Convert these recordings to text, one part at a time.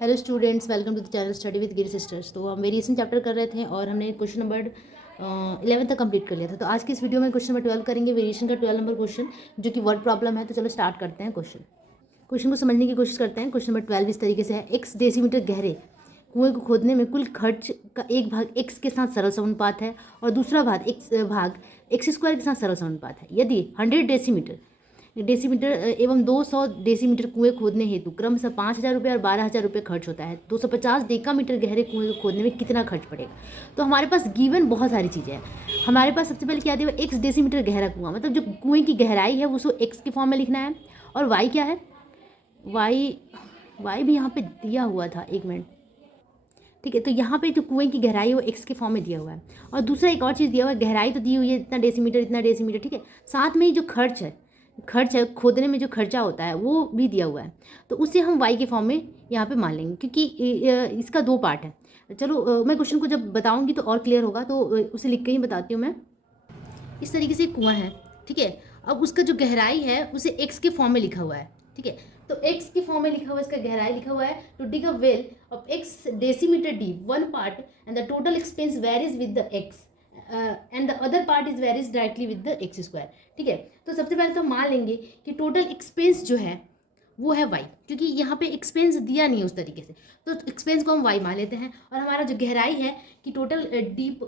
Hello students, welcome to the channel study with Giri sisters. तो हम variation chapter कर रहे थे और हमने क्वेश्चन नंबर 11 तक कंप्लीट कर लिया था। तो आज की इस वीडियो में क्वेश्चन नंबर 12 करेंगे, वेरिएशन का 12 नंबर क्वेश्चन जो कि वर्ड प्रॉब्लम है। तो चलो स्टार्ट करते हैं क्वेश्चन को समझने की कोशिश करते हैं। क्वेश्चन नंबर 12 इस तरीके से है, x डेसीमीटर गहरे कुएं को खोदने में कुल खर्च का एक भाग x के साथ सरल समानुपात है और दूसरा भाग x स्क्वायर के साथ सरल समानुपात है। यदि 100 डेसीमीटर एवं 200 डेसीमीटर कुएं खोदने हेतु क्रमशः 5,000 रुपये और 12,000 रुपये खर्च होता है, 250 डेकामीटर गहरे कुएं को खोदने में कितना खर्च पड़ेगा। तो हमारे पास गिवन बहुत सारी चीज़ें हैं। हमारे पास सबसे पहले क्या दिया हुआ, x डेसीमीटर गहरा कुआं, मतलब जो कुएं की गहराई है उसको x के फॉर्म में लिखना है। और y क्या है, y भी यहाँ पे दिया हुआ था, एक मिनट, ठीक है। तो यहाँ पे जो कुएं की गहराई है वो x के फॉर्म में दिया हुआ है। और दूसरा एक और चीज़ दिया हुआ है, गहराई तो दी हुई है इतना डेसीमीटर, ठीक है। साथ में ही जो खर्च है खोदने में जो खर्चा होता है वो भी दिया हुआ है। तो उसे हम y के फॉर्म में यहाँ पे मान लेंगे, क्योंकि इसका दो पार्ट है। चलो मैं क्वेश्चन को जब बताऊँगी तो और क्लियर होगा, तो उसे लिख के ही बताती हूँ मैं। इस तरीके से कुआं है, ठीक है। अब उसका जो गहराई है उसे x के फॉर्म में लिखा हुआ है, ठीक है। तो x के फॉर्म में लिखा हुआ है, इसका गहराई लिखा हुआ है, to dig a well of x decimeter deep one part and the total expense varies with the x and the other part is varies directly with the x square, ठीक है। तो सबसे पहले तो हम मान लेंगे कि टोटल एक्सपेंस जो है वो है y, क्योंकि यहाँ पे एक्सपेंस दिया नहीं है उस तरीके से, तो एक्सपेंस को हम y मान लेते हैं। और हमारा जो गहराई है कि टोटल डीप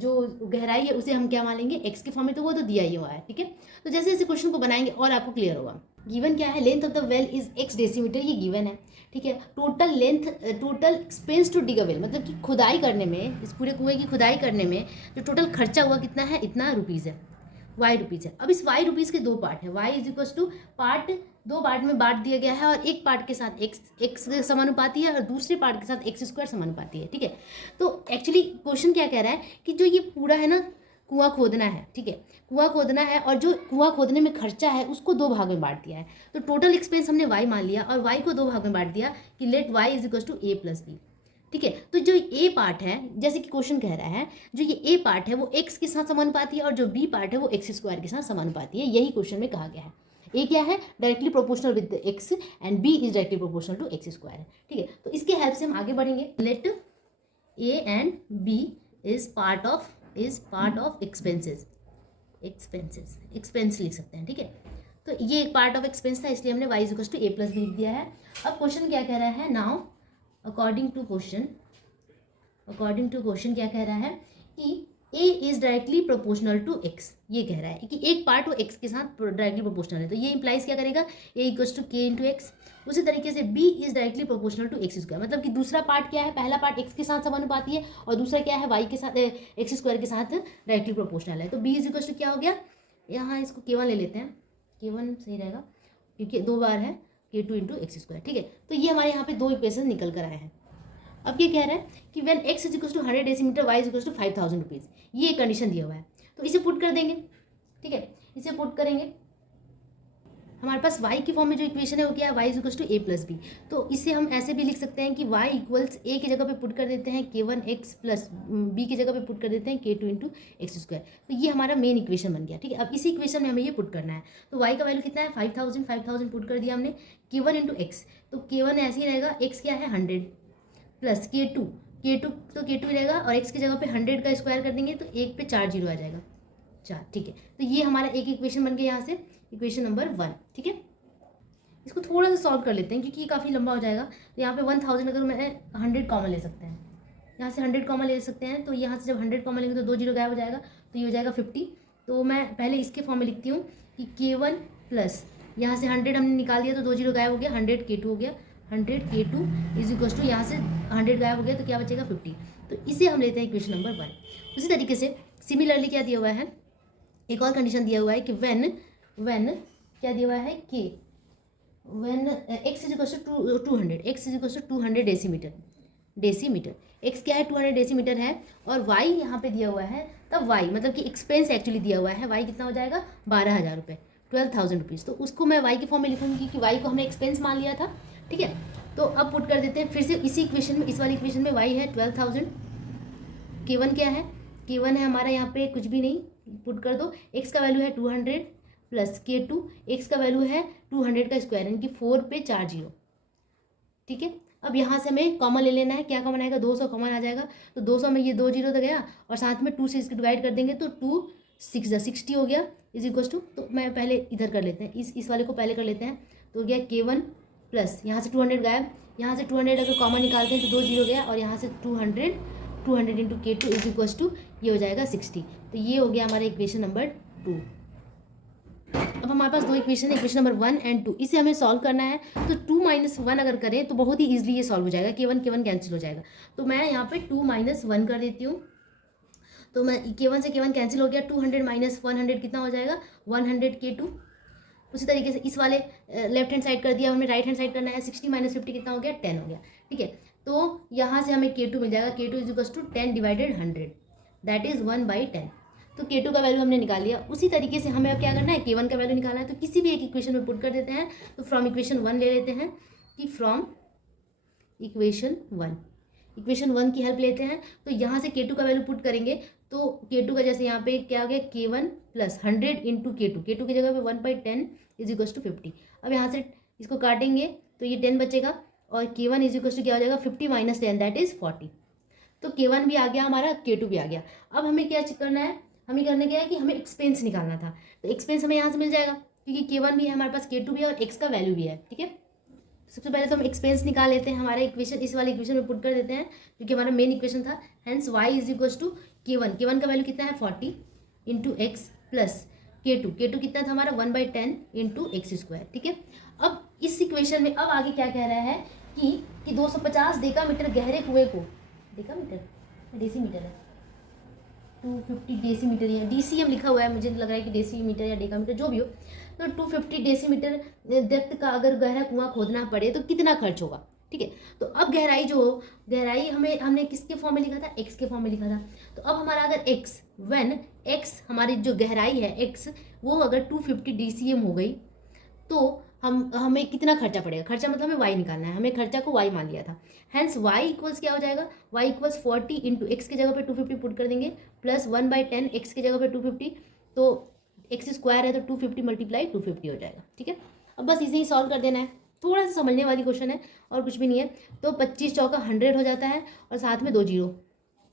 जो गहराई है उसे हम क्या मान लेंगे, x के फॉर्म में, तो वो तो दिया ही हुआ है, ठीक है। तो जैसे जैसे क्वेश्चन को बनाएंगे और आपको क्लियर होगा। गिवन क्या है, length of the well is x decimeter, ये गिवन है, ठीक है। Total expense to dig a well, मतलब कि खुदाई करने में, इस पूरे कुएं की खुदाई करने में जो टोटल खर्चा हुआ कितना है, इतना रुपीज़ है, वाई रुपीज़ है। अब इस वाई रुपीज़ के दो पार्ट है, Y is equal to part, दो पार्ट में बांट दिया गया है और एक पार्ट के साथ एक्स समानुपाती है और दूसरे पार्ट के साथ एक्स स्क्वायर समानुपाती है, ठीक है। तो एक्चुअली क्वेश्चन क्या कह रहा है कि जो ये पूरा है ना कुआं खोदना है, ठीक है, कुआं खोदना है और जो कुआं खोदने में खर्चा है उसको दो भाग में बांट दिया है। तो टोटल एक्सपेंस हमने वाई मान लिया और वाई को दो भाग में बांट दिया कि let Y is equal to A plus B, ठीक है। तो जो ए पार्ट है, जैसे कि क्वेश्चन कह रहा है, जो ये ए पार्ट है वो एक्स के साथ समानुपाती है और जो बी पार्ट है वो एक्स स्क्वायर के साथ समानुपाती है, यही क्वेश्चन में कहा गया है। ए क्या है, directly proportional with X and B is directly proportional to X square है, ठीक है। तो इसके हेल्प से हम आगे बढ़ेंगे। Let A and B is part of expense लिख सकते हैं, ठीक है। तो ये एक पार्ट ऑफ एक्सपेंस था, इसलिए हमने Y is equal to A plus B दिया है। अब क्वेश्चन क्या कह रहा है, नाउ अकॉर्डिंग टू क्वेश्चन क्या कह रहा है कि a is directly proportional to x, ये कह रहा है कि एक पार्ट वो x के साथ डायरेक्टली प्रोपोर्शनल है, तो ये इंप्लाइज क्या करेगा, a equals to k into X. उसी तरीके से b is directly proportional to X square, मतलब कि दूसरा पार्ट क्या है, पहला पार्ट x के साथ समानुपाती है और दूसरा क्या है, y के साथ एक्स स्क्वायर के साथ डायरेक्टली प्रोपोर्शनल है। तो b इज इक्वल्स टू क्या हो गया, यहाँ इसको k1 ले लेते हैं, k1 सही रहेगा क्योंकि दो बार है, k2 इंटू एक्स स्क्वायर, ठीक है। तो ये हमारे यहाँ पे दो इक्वेशन निकल कर आए हैं। अब ये कह रहा है कि when x is equal to 100 decimeter y is equal to 5,000 rupees, ये कंडीशन दिया हुआ है। तो इसे पुट कर देंगे, ठीक है, इसे पुट करेंगे। हमारे पास y की फॉर्म में जो इक्वेशन है वो क्या है, y is equal to A plus B. तो इसे हम ऐसे भी लिख सकते हैं कि y इक्वल्स a की जगह पे पुट कर देते हैं k1 x प्लस b की जगह पे पुट कर देते हैं k2 इंटू एक्स स्क्वायर। तो ये हमारा मेन इक्वेशन बन गया, ठीक है। अब इसी इक्वेशन में हमें ये पुट करना है। तो y का वैल्यू कितना है, 5,000 पुट कर दिया हमने, k1 इंटू एक्स, तो k1 ऐसे ही रहेगा, x क्या है 100 प्लस k2 तो k2 रहेगा और x की जगह पे 100 का स्क्वायर कर देंगे तो एक पे 4 जीरो आ जाएगा, 4, ठीक है। तो ये हमारा एक इक्वेशन बन गया यहाँ से, इक्वेशन नंबर 1, ठीक है। इसको थोड़ा सा सॉल्व कर लेते हैं क्योंकि ये काफ़ी लंबा हो जाएगा। तो यहाँ पे 1000 अगर मैं 100 कॉमन ले सकते हैं, यहाँ से 100 कॉमन ले सकते हैं, तो यहाँ से जब 100 कॉमन लेंगे तो 2 जीरो गायब हो जाएगा, तो ये हो जाएगा 50। तो मैं पहले इसके फॉर्म में लिखती हूँ कि k1 प्लस यहाँ से 100 हमने निकाल दिया तो 2 जीरो गायब हो गया, 100 k2 हो गया, 100 k2 इज इक्वल टू यहाँ से 100 गायब हो गया तो क्या बचेगा 50। तो इसे हम लेते हैं इक्वेशन नंबर 1। उसी तरीके से सिमिलरली क्या दिया हुआ है, एक और कंडीशन दिया हुआ है कि व्हेन क्या दिया हुआ है कि when x is equal to 200 decimeter, x क्या है 200 डेसीमीटर है और y यहाँ पे दिया हुआ है, तब y मतलब कि एक्सपेंस एक्चुअली दिया हुआ है, y कितना हो जाएगा 12,000 रुपये, 12,000 रुपीज़। तो उसको मैं y के फॉर्म में लिखूंगी कि y को हमने एक्सपेंस मान लिया था, ठीक है। तो अब पुट कर देते हैं फिर से इसी इक्वेशन में, इस वाली इक्वेशन में y है 12,000, k1 क्या है, k1 है हमारा यहाँ पे कुछ भी नहीं, पुट कर दो, x का वैल्यू है 200 प्लस k2, x का वैल्यू है 200 का स्क्वायर यानी कि 4 पे 4 जीरो, ठीक है। अब यहाँ से हमें कॉमन ले लेना है, क्या कॉमन आएगा, 200 कॉमन आ जाएगा, तो 200 में ये 2 जीरो तो गया और साथ में 2 से इसको डिवाइड कर देंगे तो 2 6 60 हो गया इज इक्वल टू, तो मैं पहले इधर कर लेते हैं, इस वाले को पहले कर लेते हैं, तो हो गया K1 प्लस यहाँ से 200 गायब, यहाँ से 200 अगर कॉमन निकालते हैं तो 2 जीरो गया और यहाँ से 200 into K2 is equal to ये हो जाएगा 60। तो ये हो गया हमारा इक्वेशन नंबर 2। अब हमारे पास दो इक्वेशन है, इक्वेशन नंबर 1 और 2, इसे हमें सॉल्व करना है। तो 2 - 1 अगर करें तो बहुत ही ईजिली ये सॉल्व हो जाएगा, K1 कैंसिल हो जाएगा। तो मैं यहाँ पे 2 - 1 कर देती हूँ, तो मैं K1 से K1 कैंसिल हो गया, 200 - 100 कितना हो जाएगा 100 K2। उसी तरीके से इस वाले लेफ्ट हैंड साइड कर दिया, हमें राइट हैंड साइड करना है, 60 - 50 कितना हो गया 10 हो गया, ठीक है। तो यहाँ से हमें K2 मिल जाएगा, K2 is equal to 10 divided 100 that is 1/10। तो K2 का वैल्यू हमने निकाल लिया। उसी तरीके से हमें अब क्या करना है, K1 का वैल्यू निकालना है। तो किसी भी एक इक्वेशन में पुट कर देते हैं, तो फ्रॉम इक्वेशन 1 ले लेते हैं कि फ्रॉम इक्वेशन 1 की हेल्प लेते हैं। तो यहाँ से K2 का वैल्यू पुट करेंगे तो K2 का जैसे यहाँ पे क्या हो गया K1 प्लस 100 इंटू K2 की जगह पे 1/10 इज इक्वल टू 50। अब यहाँ से इसको काटेंगे तो ये 10 बचेगा और K1 इज इक्वल टू क्या हो जाएगा 50 - 10 दैट इज़ 40। तो K1 भी आ गया हमारा, K2 भी आ गया। अब हमें क्या करना है, हमें करने क्या है कि हमें एक्सपेंस निकालना था। तो एक्सपेंस हमें यहाँ से मिल जाएगा क्योंकि K1 भी है हमारे पास, K2 भी है और x का वैल्यू भी है, ठीक है। सबसे पहले तो हम एक्सपेंस निकाल लेते हैं, हमारा इक्वेशन इस वाले इक्वेशन में पुट कर देते हैं क्योंकि हमारा मेन इक्वेशन था। Hence y is equal to K1 का वैल्यू कितना है 40 इंटू एक्स प्लस K2 कितना था हमारा 1/10 इंटू x², ठीक है। अब इस इक्वेशन में अब आगे क्या कह रहा है कि 250 डेसीमीटर गहरे कुएं को, डेसीमीटर है 250 डेसीमीटर या DCM लिखा हुआ है, मुझे लग रहा है कि डेसीमीटर या डेकामीटर जो भी हो, तो 250 डेसीमीटर डेप्थ का अगर गहरा कुआं खोदना पड़े तो कितना खर्च होगा, ठीक है। तो अब गहराई जो गहराई हमने किसके फॉर्म में लिखा था, x के फॉर्म में लिखा था। तो अब हमारा अगर x हमारी जो गहराई है x वो अगर 250 DCM हो गई तो हमें कितना खर्चा पड़ेगा, खर्चा मतलब हमें y निकालना है, हमें खर्चा को y मान लिया था। हैंस y इक्वल्स क्या हो जाएगा, y इक्वल्स 40 इंटू एक्स की जगह पे 250 पुट कर देंगे प्लस 1/10 एक्स की जगह पे 250, तो x² है तो 250 × 250 हो जाएगा, ठीक है। अब बस इसे ही सॉल्व कर देना है, थोड़ा सा समझने वाली क्वेश्चन है और कुछ भी नहीं है। तो 25 चौका 100 हो जाता है और साथ में 2 जीरो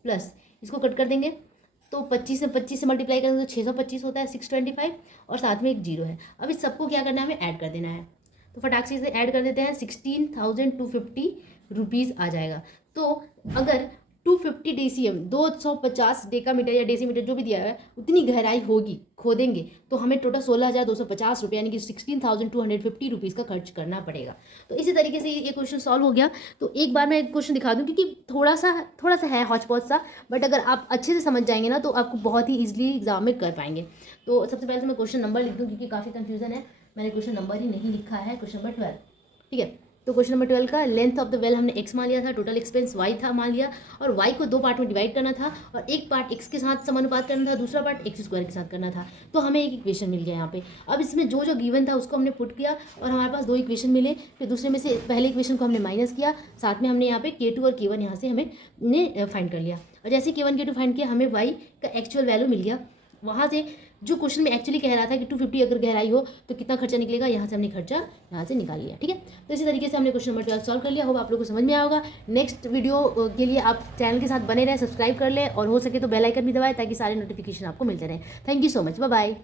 प्लस इसको कट कर देंगे तो 25 से मल्टीप्लाई करेंगे तो 625 होता है, 625 और साथ में एक जीरो है। अब इस सबको क्या करना है, हमें ऐड कर देना है। तो फटाक से इसे ऐड कर देते हैं, 16,250 रुपीज़ आ जाएगा। तो अगर 250 DCM 250 डेकामीटर या डेसीमीटर जो भी दिया है उतनी गहराई होगी खोदेंगे तो हमें टोटल 16,250 रुपये यानी कि 16,250 रुपीज़ का खर्च करना पड़ेगा। तो इसी तरीके से ये क्वेश्चन सॉल्व हो गया। तो एक बार मैं एक क्वेश्चन दिखा दूं क्योंकि थोड़ा सा है हॉच पॉच सा, बट अगर आप अच्छे से समझ जाएंगे ना तो आपको बहुत ही ईजिली एग्जाम में कर पाएंगे। तो सबसे पहले तो मैं क्वेश्चन नंबर लिख दूँ क्योंकि काफ़ी कन्फ्यूजन है, मैंने क्वेश्चन नंबर ही नहीं लिखा है, क्वेश्चन नंबर 12, ठीक है। तो क्वेश्चन नंबर 12 का लेंथ ऑफ द वेल हमने x मान लिया था, टोटल एक्सपेंस y था मान लिया, और y को 2 पार्ट में डिवाइड करना था और एक पार्ट x के साथ समानुपात करना था, दूसरा पार्ट x² के साथ करना था। तो हमें एक इक्वेशन मिल गया यहाँ पे। अब इसमें जो गिवन था उसको हमने पुट किया और हमारे पास 2 इक्वेशन मिले। फिर दूसरे में से पहले इक्वेशन को हमने माइनस किया, साथ में हमने यहाँ पे K2 और K1 यहाँ से हमने फाइंड कर लिया और जैसे K1 K2 फाइंड किया हमें y का एक्चुअल वैल्यू मिल गया। वहाँ से जो क्वेश्चन में एक्चुअली कह रहा था कि 250 अगर गहराई हो तो कितना खर्चा निकलेगा, यहाँ से हमने खर्चा यहाँ से निकाल लिया, ठीक है। तो इसी तरीके से हमने क्वेश्चन नंबर 12 सॉल्व कर लिया। होगा आप लोगों को समझ में आया होगा। नेक्स्ट वीडियो के लिए आप चैनल के साथ बने रहें, सब्सक्राइब कर लें और हो सके तो बेल आइकन भी दबाएं ताकि सारे नोटिफिकेशन आपको मिलते रहें। Thank you so much, bye bye.